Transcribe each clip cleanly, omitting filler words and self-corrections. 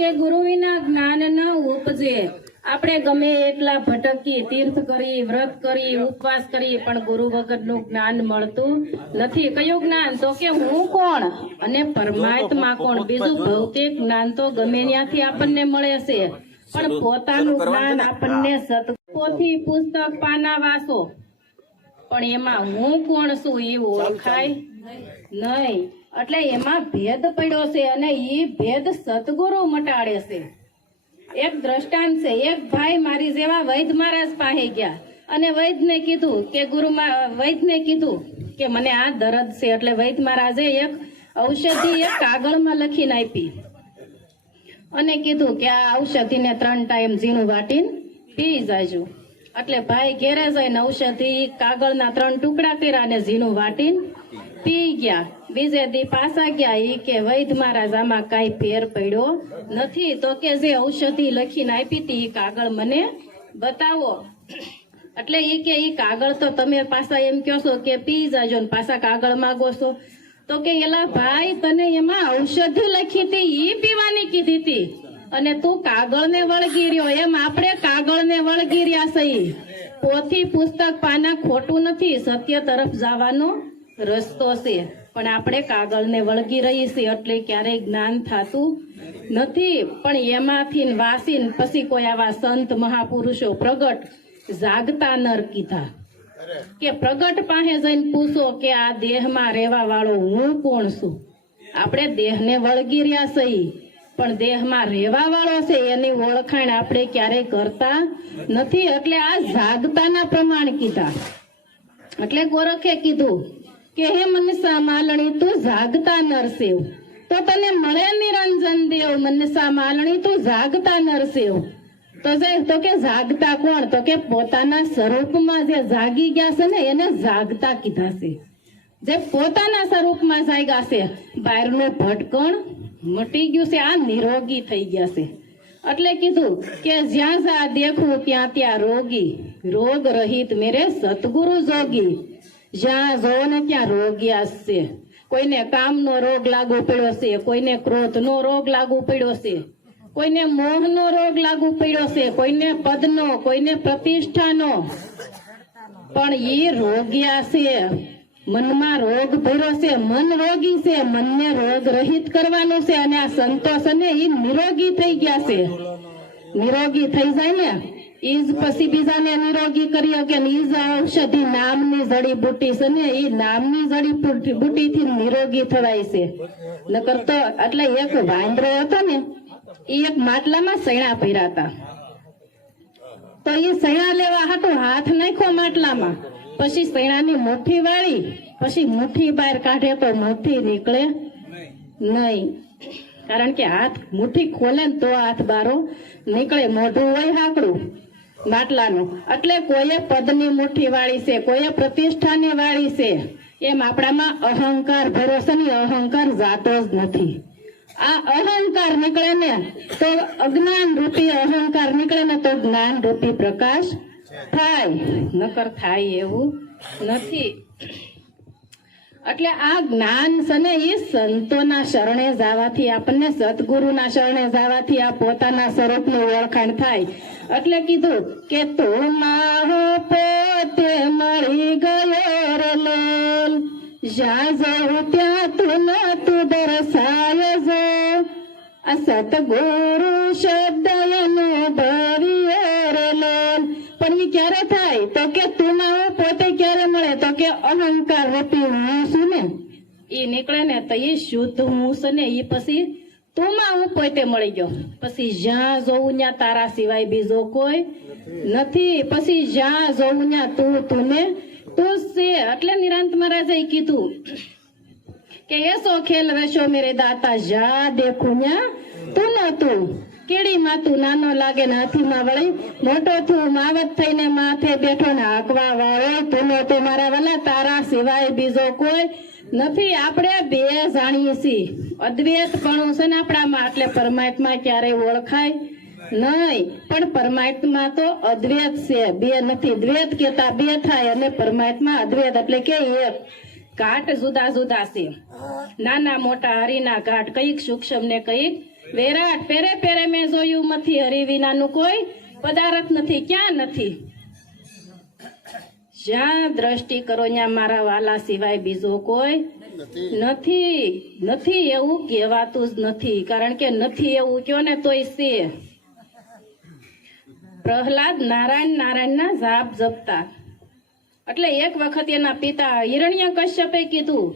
કે ગુરુ વિના જ્ઞાન ન ઉપજે। આપણે ગમે એટલા ભટકી, તીર્થ કરી, વ્રત કરી, ઉપવાસ કરી, પણ ગુરુ વગરનું જ્ઞાન મળતું નથી। કયું જ્ઞાન? તો કે હું કોણ અને પરમાત્મા કોણ। બીજું ભૌતિક જ્ઞાન તો ગમે ત્યાંથી આપણને મળે છે, પણ પોતાનું જ્ઞાન આપણને સતપોથી પુસ્તક પાના વાસો, પણ એમાં હું કોણ છું એ ઓળખાય નહીં। એટલે એમાં ભેદ પડ્યો છે અને એ ભેદ સતગુરુ મટાડે છે। એક દ્રષ્ટાંત છે, એક ભાઈ મારી જેવા વૈદ્ય મહારાજ પાસે ગયા અને વૈદ્યને કીધું કે વૈદ્યને કીધું કે મને આ દર્દ છે। એટલે વૈદ્ય મહારાજે એક ઔષધિ એક કાગળમાં લખીને આપી અને કીધું કે આ ઔષધિને 3 ટાઈમ ઝીણું વાટીને પી જાજો। એટલે ભાઈ ઘેરે જઈને ઔષધિ કાગળના 3 ટુકડા કર્યા અને ઝીણું વાટીને પી ગયા। બીજે દી પાછા ગયા, ઈ કે વૈદ્ય મહારાજ આમાં કઈ ફેર પડ્યો નથી। તો કે જે ઔષધિ લખીને આપી હતી એ કાગળ મને બતાવો। એટલે ઈ કે ઈ કાગળ તો તમે પાછા એમ કહો છો કે પી જાજો ને પાછા કાગળ માંગો છો। તો કે એલા ભાઈ, તને એમાં ઔષધિ લખી હતી ઈ પીવાની કીધી હતી અને તું કાગળને વળગી રહ્યો। એમ આપણે કાગળને વળગી રહ્યા છીએ। પોથી પુસ્તક પાના ખોટું નથી, સત્ય તરફ જવાનો રસ્તો છે, પણ આપણે કાગળને વળગી રહી છીએ એટલે ક્યારેય જ્ઞાન થતું નથી। પણ એમાંથી વાસીને પછી કોઈ આવા સંત મહાપુરુષો પ્રગટ જાગતા નર કીધા કે પ્રગટ પાસે જઈને પૂછો કે આ દેહમાં રહેવા વાળો હું કોણ છું। આપણે દેહને વળગી રહ્યા છીએ, પણ દેહમાં રહેવા વાળો છે એની ઓળખાણ આપણે ક્યારેય કરતા નથી। એટલે આ જાગતાના પ્રમાણ કીધા। એટલે ગોરખે કીધું કે હે મનસા માલણી તું જાગતા નરસેવ, તો તને મળે નિરંજન દેવ। મનસા માલણી તું જાગતા નરસેવ, તો કે જાગતા કોણ? તો કે પોતાના સ્વરૂપમાં જે જાગી ગયા છે ને એને જાગતા કીધા છે। જે પોતાના સ્વરૂપમાં જાગ્યા છે, બહારનું ભટકણ મટી ગયું છે, આ નિરોગી થઈ ગયા છે। એટલે કીધું કે જ્યાં જ્યાં દેખું ત્યાં ત્યાં રોગી, રોગ રહિત મેરે સતગુરુ જોગી। જ્યાં જોવો ને ત્યાં રોગિયા છે। કોઈને કામનો રોગ લાગુ પડ્યો છે, કોઈને ક્રોધનો રોગ લાગુ પડ્યો છે, કોઈને મોહનો રોગ લાગુ પડ્યો છે, કોઈને પદનો, કોઈને પ્રતિષ્ઠાનો, પણ એ રોગિયા છે। મનમાં રોગ ભર્યો છે, મન રોગી છે, મનને રોગ રહિત કરવાનું છે અને આ સંતોષ અને એ નિરોગી થઈ ગયા છે। નિરોગી થઈ જાય ને ઈજ પછી બીજાને નિરોગી કરી કે ઈજ ઔષધિ નામની જડીબુટી છે ને એ નામની જડીબુટી થી નિરોગી થવાય છે। નકર તો એટલે એક વાંદરો હતો ને એ એક માટલામાં સૈણા ભર્યા હતા, તો એ સૈણા લેવા હાટું હાથ નાખ્યો માટલામાં, પછી સૈણાની મુઠ્ઠી વાળી, પછી મુઠ્ઠી બહાર કાઢે તો મુઠ્ઠી નીકળે નહીં, કારણ કે હાથ મુઠ્ઠી ખોલે ને તો હાથ બારો નીકળે, મોઢું હોય હાકડું માટલાનું। એટલે કોઈએ પદની મુઠ્ઠી વાળી છે, કોઈએ પ્રતિષ્ઠાની વાળી છે, એમ આપણામાં અહંકાર ભર્યો છે ને અહંકાર જાતો જ નથી। આ અહંકાર નીકળે ને તો અજ્ઞાન રૂપી અહંકાર નીકળે ને તો જ્ઞાન રૂપી પ્રકાશ થાય, નકર થાય એવું નથી। એટલે આ જ્ઞાન છે ને એ સંતોના શરણે જવાથી, આપણને સદગુરુના શરણે જવાથી આ પોતાના સ્વરૂપનું ઓળખાણ થાય। એટલે કીધું કે તું મારો પોતે મળી ગયો રે લોલ, જ્યાં જવું ત્યાં તું તું દર્શાય જો। આ સતગુરુ શબ્દ અનુભવીએ રે લોલ, પણ એ ક્યારે થાય? તો કે તું મારો પોતે ક્યારે મળે? તો કે અહંકાર રૂપી હું છું ને એ નીકળે ને તો એ શુદ્ધ હું છે ને એ પછી તુંમાં હું પોતે મળી ગયો। પછી જ્યાં જોવું ત્યાં તારા સિવાય બીજો કોઈ નથી, પછી જ્યાં જોવું ત્યાં તું ને તું છે। એટલે નિરાંત મહારાજે કીધું કે એસો ખેલ રશો મેરે દાતા, જા દેખું ત્યાં તું નતું। કેડીમાં તું નાનો લાગે ને હાથીમાં વળી મોટો થયું, માવત થઈને માથે બેઠો ને હાંકવા વાળો તું નતું મારા વાલા, તારા સિવાય બીજો કોઈ નથી। આપણે બે જાણીએ છીએ અદ્વૈત પણ છે ને આપણામાં, એટલે પરમાત્મા ક્યારેય ઓળખાય નહીં, પણ પરમાત્મા તો અદ્વૈત છે, બે નથી। દ્વૈત કેતા બે થાય અને પરમાત્મા અદ્વૈત એટલે કે એક। ઘાટ જુદા જુદા છે, નાના મોટા હરિના ઘાટ, કઈક સૂક્ષ્મ ને કઈક વિરાટ પેરે પેરે મેં જોયું મથી હરિ વિનાનું કોઈ પદાર્થ નથી. ક્યાં નથી? જ્યાં દ્રષ્ટિ કરો ત્યાં મારા વાલા સિવાય બીજો કોઈ નથી. નથી એવું કહેવાતું જ નથી, કારણ કે નથી એવું કયો ને તોય છે. પ્રહલાદ નારાયણ નારાયણના જાપ જપતા, એટલે એક વખત એના પિતા હિરણ્યકશ્યપે કીધું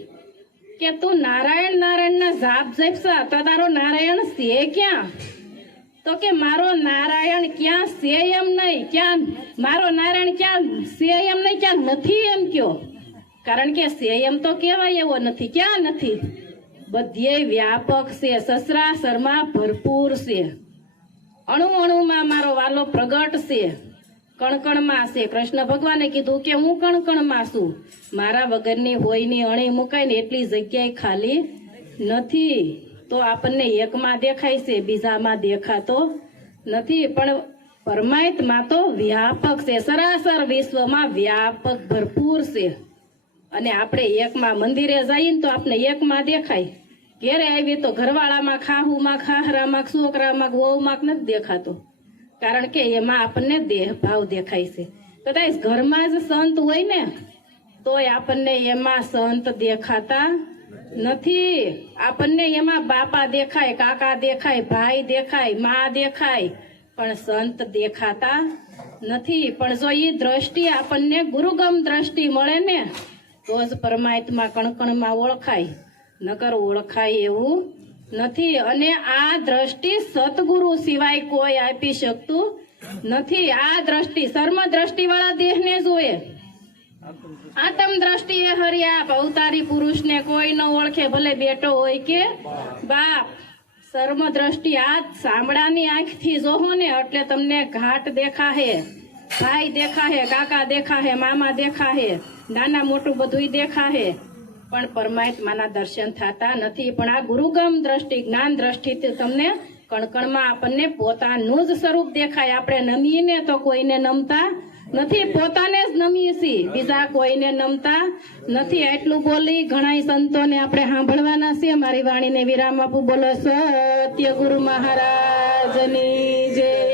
કે તું નારાયણ નારાયણના જાપ જપસા તો તારો નારાયણ છે ક્યાં? તો કે મારો નારાયણ ક્યાં છે એમ નહીં, ક્યાં મારો નારાયણ ક્યાં છે એમ નહીં, ક્યાં નથી એમ કયો. કારણ કે છે એમ તો કહેવાય એવો નથી. ક્યાં નથી? બધે વ્યાપક છે, સસરાસરમાં ભરપૂર છે. અણુ અણુમાં મારો વાલો પ્રગટ છે, કણકણમાં છે. કૃષ્ણ ભગવાને કીધું કે હું કણકણમાં છું, મારા વગરની હોયની અણી મુકાય ને એટલી જગ્યાએ ખાલી નથી. તો આપણને એકમાં દેખાય છે, બીજામાં દેખાતો નથી. પણ પરમાત્મા તો વ્યાપક છે, સરાસર વિશ્વમાં વ્યાપક ભરપૂર છે. અને આપણે એકમાં મંદિરે જઈએ ને તો આપણે એકમાં દેખાય. ઘેરે આવી તો ઘરવાળામાં, ખાહુમાં, ખાહરામાં, છોકરામાં, વહુમાં નથી દેખાતો, કારણ કે એમાં આપણને દેહ ભાવ દેખાય છે. કદાચ ઘરમાં જ સંત હોય ને તોય આપણને એમાં સંત દેખાતા નથી. આપણને એમાં બાપા દેખાય, કાકા દેખાય, ભાઈ દેખાય, માં દેખાય, પણ સંત દેખાતા નથી. પણ જો એ દ્રષ્ટિ આપણને ગુરુગમ દ્રષ્ટિ મળે ને તો જ પરમાત્મા કણકણમાં ઓળખાય, નકર ઓળખાય એવું નથી. અને આ દ્રષ્ટિ સતગુરુ સિવાય કોઈ આપી શકતું નથી. આ દ્રષ્ટિ સર્મ દ્રષ્ટિ વાળા દેહને જોએ. આત્મ દ્રષ્ટિ એ હરિયાપ અવતારી પુરુષને કોઈ ન ઓળખે, ભલે બેટો હોય કે બાપ. સર્મ દ્રષ્ટિ આ સાંભળાની આંખથી જોહો ને એટલે તમને ઘાટ દેખાહે, ભાઈ દેખાહે, કાકા દેખાહે, મામા દેખાહે, નાના મોટું બધું દેખાહે, પણ પરમાત્માના દર્શન થતા નથી. પણ આ ગુરુગમ દ્રષ્ટિ, જ્ઞાન દ્રષ્ટિથી તમને કણકણમાં આપણને પોતાનું જ સ્વરૂપ દેખાય. આપણે નમીને તો કોઈને નમતા નથી, પોતાને જ નમીએ છીએ, બીજા કોઈને નમતા નથી. એટલું બોલી ઘણા સંતોને આપણે સાંભળવાના છે. મારી વાણીને વિરામ આપું. બોલો સત્ય ગુરુ મહારાજની જય.